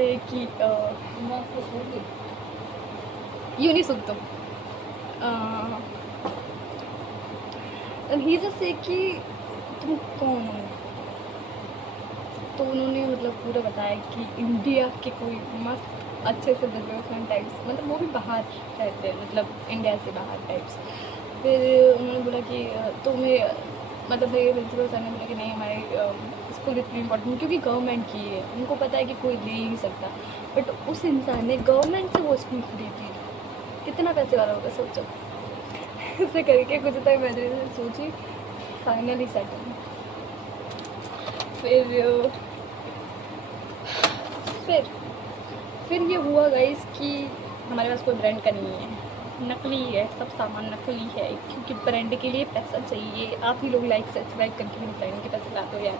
से कि यूँ नहीं सुन तुम ही जस्ट से कि तुम कौन हो। तो उन्होंने मतलब पूरा बताया कि इंडिया के कोई मस्त अच्छे से बिजनेसमैन टाइप्स, मतलब वो भी बाहर रहते हैं, मतलब इंडिया से बाहर टाइप्स। फिर उन्होंने बोला कि तुम्हें मतलब मेरे प्रिंसिपल सर ने बोला कि नहीं हमारे स्कूल इतनी इम्पोर्टेंट, क्योंकि गवर्नमेंट की है, उनको पता है कि कोई ले ही नहीं सकता। बट उस इंसान ने गवर्नमेंट से वो स्कूल खरीदी, कितना पैसे वाला होगा सोचो। ऐसे करके कुछ तक मैंने सोची, फाइनली सेटल। फिर फिर फिर ये हुआ गाइस कि हमारे पास कोई ब्रांड का नहीं है, नकली है, सब सामान नकली है, क्योंकि ब्रांड के लिए पैसा चाहिए। आप ही लोग लाइक सब्सक्राइब करके भी ब्रांड के पैसे लाते हो यार।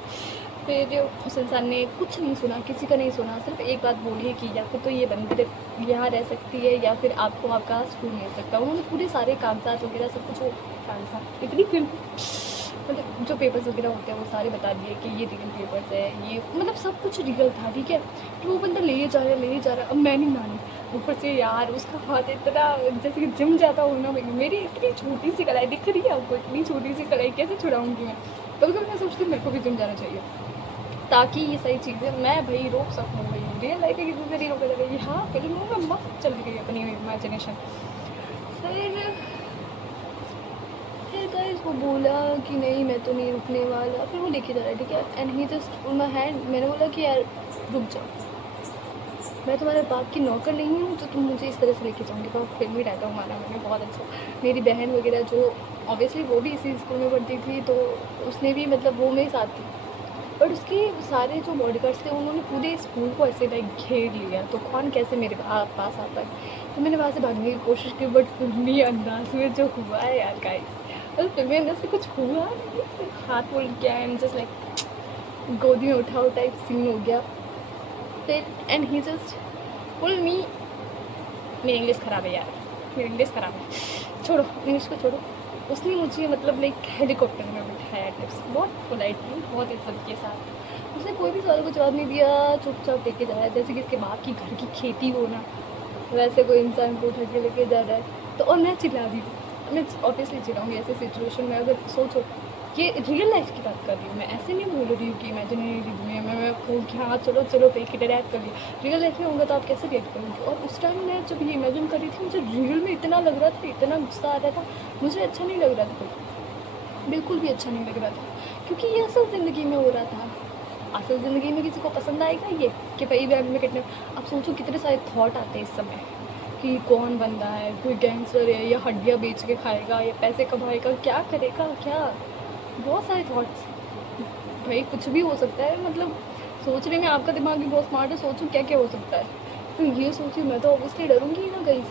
फिर उस इंसान ने कुछ नहीं सुना, किसी का नहीं सुना, सिर्फ एक बात बोली है कि या फिर तो ये बंदी यहाँ रह सकती है या फिर आपको आपका स्कूल मिल सकता है। उन्होंने पूरे सारे कागजात वगैरह सब कुछ, वो कागजात इतनी फिल्म मतलब जो पेपर्स वगैरह होते हैं वो सारे बता दिए कि ये रियल पेपर्स है, ये मतलब सब कुछ रियल था, ठीक है। तो वो बंदा ले जा रहा है। अब मैं नहीं मानी, ऊपर से यार उसका हाथ इतना जैसे कि जिम जाता हूँ ना, मेरी इतनी छोटी सी कलाई दिख रही है आपको, इतनी छोटी सी कलाई कैसे छुड़ाऊँगी मैं। कभी कभी मैं सोचती हूँ मेरे को भी जिम जाना चाहिए, ताकि ये सही चीज़ें मैं भाई रोक सकूँ। भाई रियल लाइफ में किसी से नहीं रोका जाएगा। हाँ फिल्मों में मस्त चल गई अपनी इमेजिनेशन। फिर गाइस वो बोला कि नहीं मैं तो नहीं रुकने वाला। फिर वो लेके जा रहा है, ठीक है। And he just on my hand. मैंने बोला कि यार रुक जाओ, मैं तुम्हारे बाप की नौकर नहीं हूँ जो तुम मुझे इस तरह से लेके जाऊँगी। बहुत फिल्मी डायलॉग मारा मैंने, बहुत अच्छा। मेरी बहन वगैरह जो ऑब्वियसली वो भी इसी स्कूल में पढ़ती थी, तो उसने भी मतलब वो मेरे साथ थी। बट उसके सारे जो बॉडीगार्ड्स थे उन्होंने पूरे स्कूल को ऐसे लाइक घेर लिया, तो कौन कैसे मेरे पास आता है। तो मैंने वहाँ से भागने की कोशिश की, बट फिल्मी अंदाज में जो हुआ है यार गाइस, मतलब फिल्मी अंदाज में कुछ हुआ नहीं, सिर्फ हाथ बोल गया एंड जस्ट लाइक गोदी में उठाओ टाइप सीन हो गया। फिर एंड ही जस्ट फुल मी, मेरी इंग्लिश ख़राब है यार, मेरी इंग्लिश ख़राब है, छोड़ो इंग्लिश को छोड़ो। उसने मुझे मतलब लाइक हेलीकॉप्टर में बिठाया टिप्स, बहुत पोलाइटली, बहुत इज्जत के साथ। उसने कोई भी सवाल को जवाब नहीं दिया, चुपचाप लेके जा रहा है जैसे कि इसके बाप की घर की खेती हो ना, वैसे कोई इंसान को उठा के लेके जा रहा है। तो और मैं चिल्ला रही हूँ, मैं ऑब्वियसली चिल्लाऊँगी ऐसे सिचुएशन में। अगर सोचो ये रियल लाइफ की बात कर रही हूँ मैं, ऐसे नहीं बोल रही हूँ कि इमेजिनरी दुनिया में मैं कहूँ कि हाँ चलो चलो पे कि रिएक्ट कर लिया। रियल लाइफ में होगा तो आप कैसे रिएक्ट करोगे। और उस टाइम मैं जब ये इमेजिन कर रही थी, मुझे रियल में इतना लग रहा था, इतना गुस्सा आ रहा था, मुझे अच्छा नहीं लग रहा था, बिल्कुल भी अच्छा नहीं लग रहा था, क्योंकि ये असल ज़िंदगी में हो रहा था। असल ज़िंदगी में किसी को पसंद आएगा ये कि भाई वैन में कितने, अब सोचो कितने सारे थॉट आते हैं इस समय कि कौन बंदा है, कोई गैंगस्टर है या हड्डियाँ बेच के खाएगा या पैसे कमाएगा, क्या करेगा क्या, बहुत सारे थॉट्स। भाई कुछ भी हो सकता है, मतलब सोचने में आपका दिमाग भी बहुत स्मार्ट है, सोचो क्या क्या हो सकता है। तो ये सोची मैं तो ऑब्वियसली डरूंगी ही ना गई,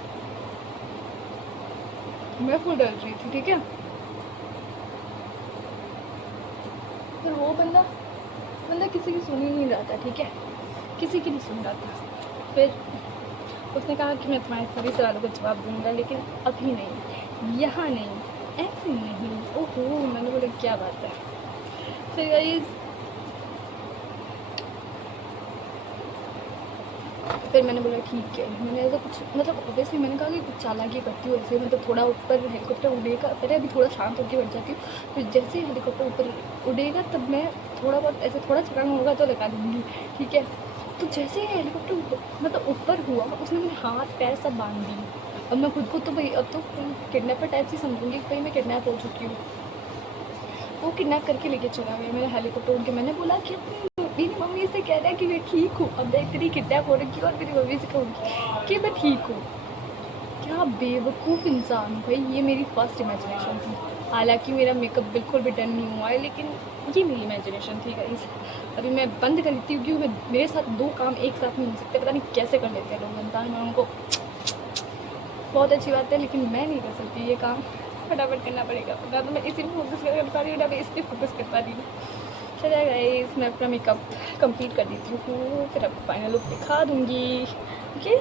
मैं फुल डर रही थी, ठीक है। फिर वो बंदा बंदा किसी की सुन ही नहीं रहा था, ठीक है, किसी की नहीं सुन रहा था। फिर उसने कहा कि मैं तुम्हारे सभी सवालों का जवाब दूंगा, लेकिन अभी नहीं, यहाँ नहीं, ऐसे नहीं। ओहो, मैंने बोला क्या बात है। फिर गाइस फिर मैंने बोला ठीक है, मैंने ऐसा कुछ मतलब ऑब्वियसली मैंने कहा कि कुछ चालाकी करती हूँ ऐसे, मतलब थोड़ा ऊपर हेलीकॉप्टर उड़ेगा, पहले अभी थोड़ा शांत होकर बैठ जाती हूँ, फिर जैसे ही हेलीकॉप्टर ऊपर उड़ेगा तब मैं थोड़ा बहुत ऐसे थोड़ा छलांग होगा तो लगा दूँगी, ठीक है। तो जैसे ही हेलीकॉप्टर मतलब ऊपर हुआ, उसने मेरे हाथ पैर सब बांध दिए। अब मैं खुद को तो भाई अब तो किडनैपर टाइप से समझूंगी कि भाई मैं किडनैप हो चुकी हूँ। वो किडनैप करके लेके चला गया मेरा हेलीकॉप्टर उड़ के। मैंने बोला कि मेरी मम्मी से कह रहा है कि मैं ठीक हूँ, अब मैं इतनी किडनैप हो रही और मेरी मम्मी से कहूँगी कि मैं ठीक हूँ। क्या बेवकूफ़ इंसान भाई, ये मेरी फर्स्ट इमेजिनेशन थी। हालांकि मेरा मेकअप बिल्कुल भी डन नहीं हुआ है, लेकिन ये मेरी इमेजिनेशन थी गाइस। अभी मैं बंद कर देती हूँ क्योंकि मेरे साथ दो काम एक साथ नहीं हो सकते, पता नहीं कैसे कर लेते हैं लोग इंसान। मैं उनको बहुत अच्छी बात है, लेकिन मैं नहीं कर सकती ये काम, फटाफट करना पड़ेगा। ना तो मैं इसी पर फोकस कर पा रही हूँ, ना मैं इस पर फोकस कर पा रही हूँ। चलिए गाइस मैं अपना मेकअप कंप्लीट कर देती हूँ, फिर आपको फाइनल लुक दिखा दूँगी, ओके।